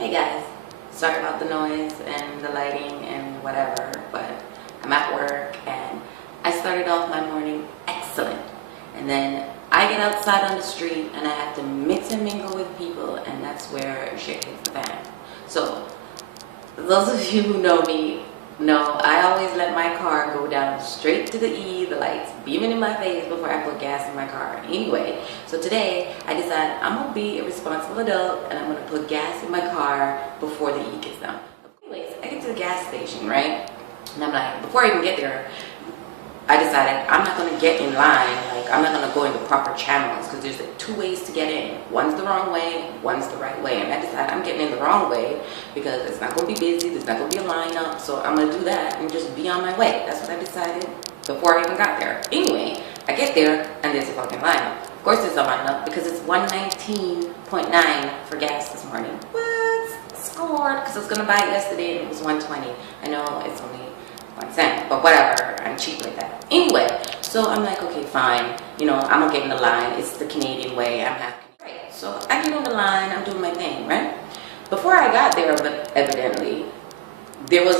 Hey guys, sorry about the noise and the lighting and whatever, but I'm at work and I started off my morning excellent. And then I get outside on the street and I have to mix and mingle with people, and that's where shit hits the fan. So, those of you who know me know I always let my car go down straight to the E, the lights beaming in my face before I put gas in my car. Anyway, so today I decided I'm gonna be a responsible adult and I'm gonna put gas in my car before the E gets down. Anyways, I get to the gas station, right? And I'm like, before I even get there, I decided I'm not going to get in line, like I'm not going to go in the proper channels, because there's like two ways to get in. One's the wrong way, one's the right way. And I decided I'm getting in the wrong way because it's not going to be busy, there's not going to be a lineup, so I'm going to do that and just be on my way. That's what I decided before I even got there. Anyway, I get there and there's a fucking lineup. Of course there's a lineup because it's 119.9 for gas this morning. What? Scored, because I was going to buy it yesterday and it was 120. I know it's only 1 cent, but whatever, I'm cheap like that. Anyway, so I'm like, okay, fine, you know, I'm gonna get in the line. It's the Canadian way. I'm happy. Right. So I get in the line, I'm doing my thing, right? Before I got there, but evidently, there was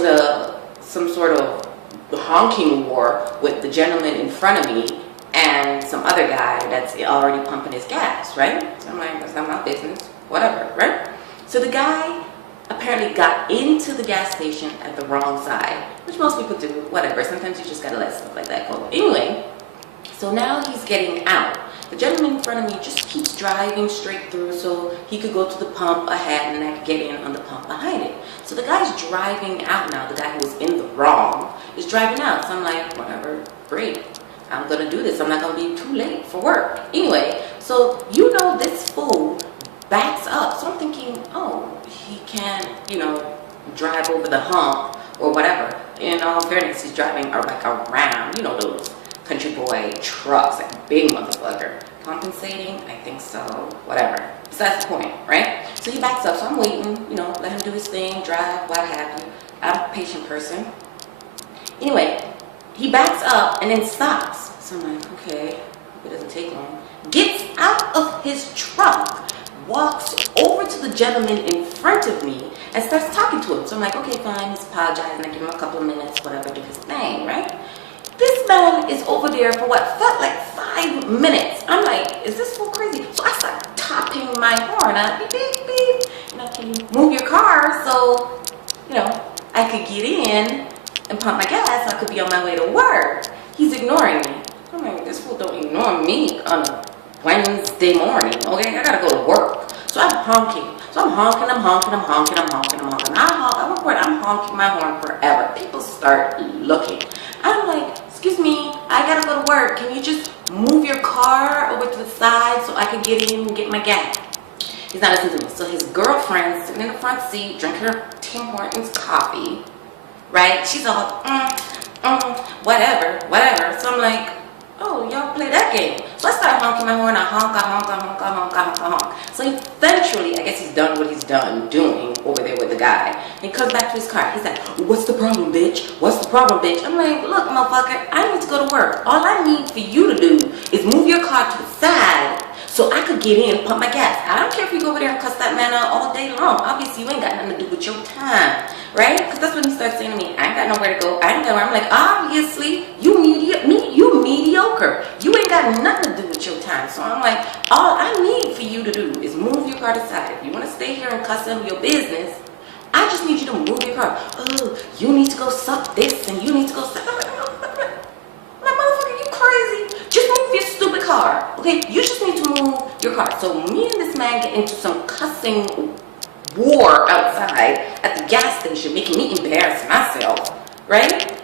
some sort of honking war with the gentleman in front of me and some other guy that's already pumping his gas, right? So I'm like, that's not my business, whatever, right? So the guy apparently got into the gas station at the wrong side, which most people do, whatever. Sometimes you just gotta let stuff like that go. Anyway, so now he's getting out. The gentleman in front of me just keeps driving straight through so he could go to the pump ahead and I could get in on the pump behind it. So the guy's driving out now. The guy who was in the wrong is driving out. So I'm like, whatever, great. I'm gonna do this. I'm not gonna be too late for work. Anyway, so you know this fool backs up. So I'm thinking, oh, he can't, you know, drive over the hump or whatever. In all fairness, he's driving like around, you know, those country boy trucks, like big motherfucker. Compensating? I think so. Whatever. Besides the point, right? So he backs up. So I'm waiting, you know, let him do his thing, drive, what have you. I'm a patient person. Anyway, he backs up and then stops. So I'm like, okay, it doesn't take long. Gets out of his truck, walks over to the gentleman in front of me and starts talking to him. So I'm like, okay, fine, he's apologizing. I give him a couple of minutes, whatever, do his thing, right? This man is over there for what felt like 5 minutes. I'm like, is this so crazy? So I start tapping my horn. Beep, beep, beep. You know, can you move your car so, you know, I could get in and pump my gas so I could be on my way to work? He's ignoring me. I'm like, this fool don't ignore me on a Wednesday morning, okay? I gotta go to work. So I'm honking. So I'm honking. I report, I'm honking my horn forever. People start looking. I'm like, excuse me, I gotta go to work. Can you just move your car over to the side so I can get in and get my gas? He's not listening to me. So his girlfriend sitting in the front seat, drinking her Tim Hortons coffee, right? She's all, whatever. So I'm like, oh, y'all play that game. So I start honking my horn. I honk. So eventually, I guess he's done what he's done doing over there with the guy. And he comes back to his car. He's like, what's the problem, bitch? I'm like, look, motherfucker, I need to go to work. All I need for you to do is move your car to the side so I could get in and pump my gas. I don't care if you go over there and cuss that man out all day long. Obviously, you ain't got nothing to do with your time, right? Because that's when he starts saying to me, I ain't got nowhere to go. I ain't got nowhere. I'm like, obviously, you mediocre. You ain't got nothing to do with your time. So I'm like, all I need for you to do is move your car to the side. If you want to stay here and cuss over your business, I just need you to move your car. Oh, you need to go suck this and you need to go suck. My motherfucker, you crazy? Just move your stupid car. Okay, you just need to move your car. So me and this man get into some cussing war outside at the gas station, making me embarrass myself, right? Like,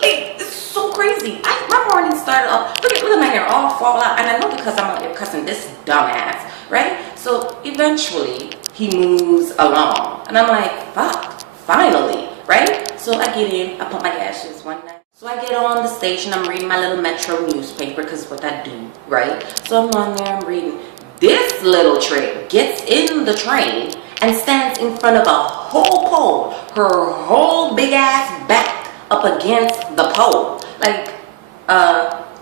it's so crazy. My morning started off, look at my hair all fall out. And I know because I'm out there cussing this dumbass, right? So eventually, he moves along. And I'm like, fuck, finally, right? So I get in, I pump my gas just one night. So I get on the station, I'm reading my little Metro newspaper, because it's what I do, right? So I'm on there, I'm reading. This little trick gets in the train and stands in front of a whole pole, her whole big ass back up against the pole. Like,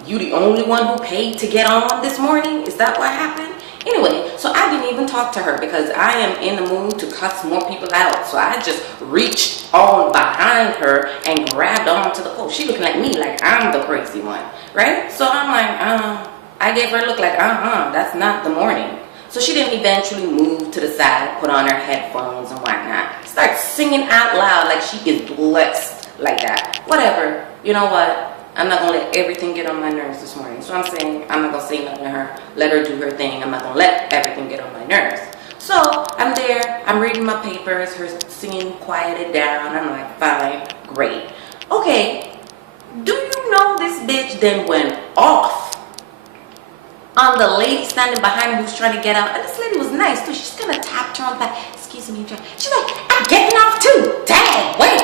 you the only one who paid to get on this morning? Is that what happened? Anyway, so I didn't even talk to her because I am in the mood to cuss more people out. So I just reached on behind her and grabbed onto the pole. She looking at me like I'm the crazy one, right? So I'm like, I gave her a look like, that's not the morning. So she didn't eventually move to the side, put on her headphones and whatnot. Start singing out loud like she is blessed like that. Whatever. You know what? I'm not going to let everything get on my nerves this morning. So I'm saying I'm not going to say nothing to her. Let her do her thing. I'm not going to let everything get on my nerves. So I'm there. I'm reading my papers. Her singing quieted down. I'm like, fine. Great. Okay. Do you know this bitch then went off on the lady standing behind her who's trying to get out? And this lady was nice too. She's kind of tapped her on the back. Excuse me. She's like, I'm getting off too. Dang, wait.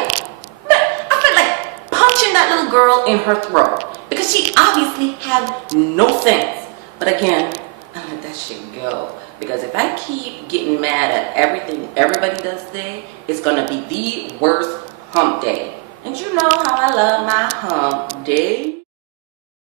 Punching that little girl in her throat because she obviously had no sense. But again, I let that shit go because if I keep getting mad at everything everybody does today, it's gonna be the worst hump day. And you know how I love my hump day.